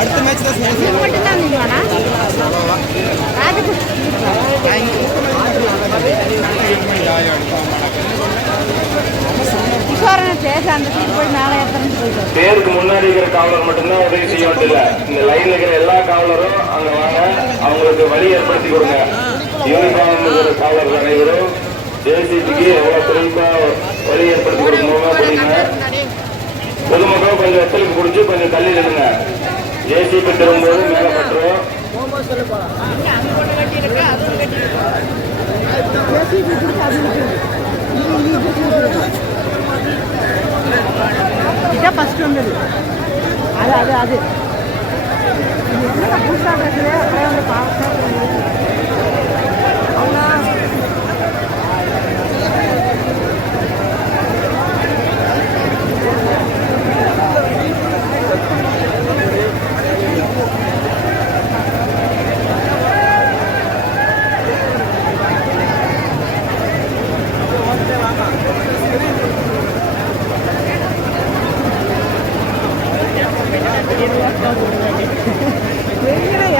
அடுத்த மேட்ச் தான் பேருக்கு முன்னாடி இருக்கிற காவலர் மட்டும்தான் உதவி செய்ய வேண்டியதில்லை. இந்த லைன்ல இருக்கிற எல்லா காவலரும் அங்க வாங்க, அவங்களுக்கு வழி ஏற்படுத்தி கொடுங்க. யூனிஃபார்ம் இருக்கிற காவலர்கள் அனைவரும் ஜேசிபிக்கு எவ்வளவு குறிப்பா வழி ஏற்படுத்தி கொடுக்கணுமா கொடுங்க. பொதுமக்களும் கொஞ்சம் ஒத்துழைப்பு குடிச்சு கொஞ்சம் தள்ளி நிடுங்க. ஜேசிபி திரும்பும்போது மேல பட்டுரும். இதான் ஃபர்ஸ்ட் வந்தது. அது அது அது புதுசாக அப்படியே வந்து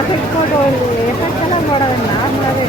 எஃபெக்ட் போட்டு எஃபெக்ட் எல்லாம் போட நார்மலாகவே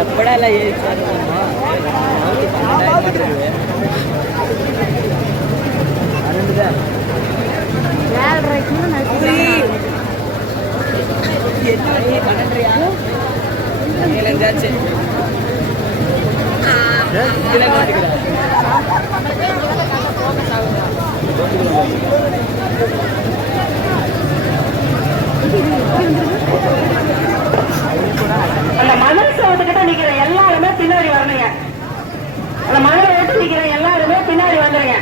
எப்படா அந்த மணல் சோத்துக்கிட்ட நிக்கிற எல்லாருமே பின்னாடி வரணுங்க. அந்த மணல் ஓட்டு நிக்கிற எல்லாருமே பின்னாடி வந்துருங்க.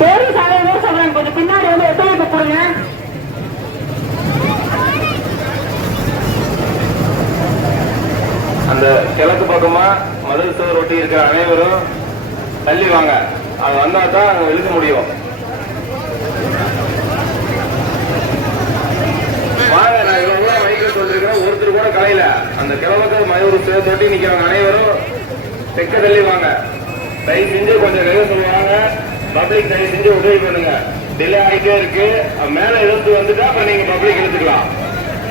போலீஸ் ஆளுநர் சொல்றாங்க, கொஞ்சம் பின்னாடி வந்து ஒத்துழைப்பு கொடுங்க. அந்த கிழக்கு பக்கமா மதில் சுவர் ஒட்டி இருக்கிற அனைவரும் தள்ளி வாங்க. அது வந்தா தான் இழுக்க முடியும். வாங்க, நான் இவ்வளவு வைக்க சொல்லிருக்கிறேன். ஒருத்தர் கூட கலையில அந்த கிழக்கு மயூர் சுவர் தொட்டி நிக்கிறவங்க அனைவரும் தெக்க தள்ளி வாங்க. தயவு செஞ்சு கொஞ்சம் வேக சொல்லுவாங்க. பப்ளிக் தயவு செஞ்சு உதவி பண்ணுங்க. டிலே ஆகிட்டே இருக்கு. மேல இழுத்து வந்துட்டா அப்ப நீங்க பப்ளிக் இழுத்துக்கலாம்.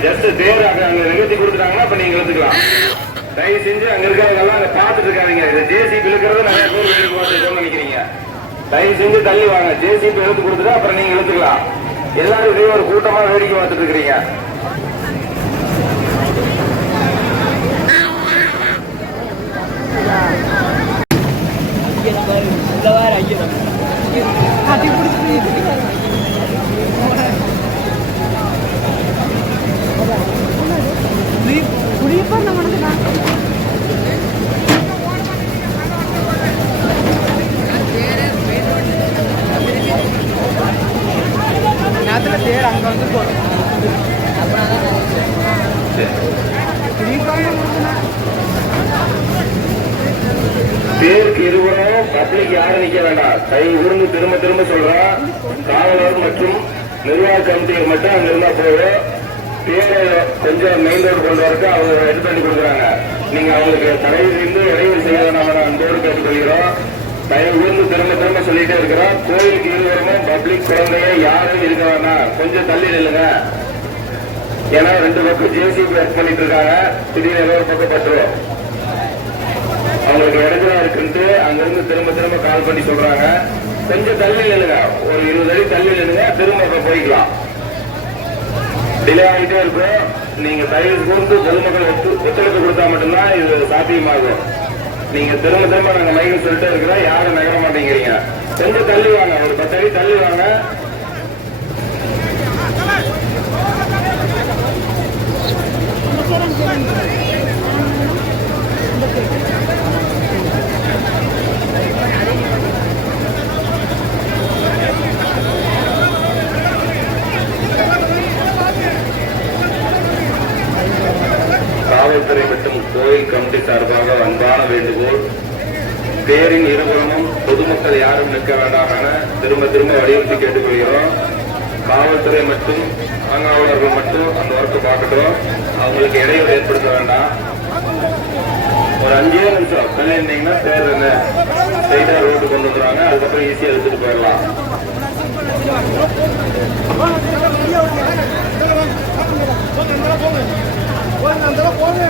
ஜஸ்ட் தேர் அங்க நிகழ்த்தி கொடுத்துட்டாங்கன்னா அப்ப நீங்க இழுத்துக்கலாம். தயவு செஞ்சு அங்க இருக்கிறவங்க அங்க பாத்துட்டு இருக்காங்க. ஜேசிபி இழுக்கிறது நிறைய பேர் நினைக்கிறீங்க. தயவு செஞ்சு தள்ளி வாங்க. ஜேசிபி இழுத்து கொடுத்துட்டா அப்புறம் நீங்க இழுத்துக்கலாம். எல்லாரும் இதே ஒரு கூட்டமா வேடிக்கை பார்த்துட்டு இருக்கிறீங்க. தேர் அங்க வந்து போடும். பேருக்கு இருவரும் பப்ளிக் யாரும் நிக்க வேண்டாம். கை உருந்து திரும்ப திரும்ப சொல்றோம். காவலர் மற்றும் நிர்வாக கமிட்டிக்கு மட்டும் அங்க இருந்தா போதும். பேரை கொஞ்சம் மெயின் ரோடு கொண்டு வரக்கு அவங்க இது பண்ணி கொடுக்குறாங்க. நீங்க அவங்களுக்கு தடவை செய்து இடைவெளி செய்ய வேணாம் அன்போடு கேட்டுக்கொள்கிறோம். தயவு கூர்ந்து திரும்ப சொல்லிட்டே இருக்கிறோம். கோயிலுக்கு இருவருமே பப்ளிக் குழந்தைய யாரும் இருக்க வேணாம், கொஞ்சம் தள்ளி நில்லுங்க. ஏன்னா 2 பக்கம் ஜேசிபி ஒர்க் பண்ணிட்டு இருக்காங்க. திடீர்னு ஏதோ ஒரு பக்கம் பட்டுரும். அவங்களுக்கு இடத்துல இருக்குன்ட்டு அங்கிருந்து திரும்ப கால் பண்ணி சொல்றாங்க. கொஞ்சம் தள்ளி நில்லுங்க, ஒரு 20 அடி தள்ளி நில்லுங்க, திரும்ப போய்க்கலாம். டிலே ஆகிட்டே இருக்கும். நீங்க தயவு கூர்ந்து பொதுமக்கள் ஒத்துழைப்பு கொடுத்தா மட்டும்தான் இது சாத்தியமாகும். நீங்க திரும்ப நாங்க மைக்கு சொல்லிட்டே இருக்கிறோம், யாரும் நகர மாட்டேங்கிறீங்க. கொஞ்சம் தள்ளி வாங்க, ஒரு 10 அடி தள்ளி வாங்க. காவல்துறை மற்றும் கோயில் கமிட்டி சார்பாக அன்பான வேண்டுகோள். தேரின் இருபுறமும் பொதுமக்கள் யாரும் நிற்க வேண்டாம் என திரும்ப வலியுறுத்தி கேட்டுக்கொள்கிறோம். காவல்துறை மற்றும் பாங்காவலர்கள் மட்டும் அந்த ஒர்க்கை பார்க்கட்டும். அவங்களுக்கு இடையூறு ஏற்படுத்த வேண்டாம். ஒரு 5 நிமிஷம் தள்ளி இருந்தீங்கன்னா தேர் ஸ்ட்ரைட்டா ரோடு கொண்டு வந்துருவாங்க. அதுக்கப்புறம் ஈஸியா எடுத்துட்டு போயிடலாம். போங்க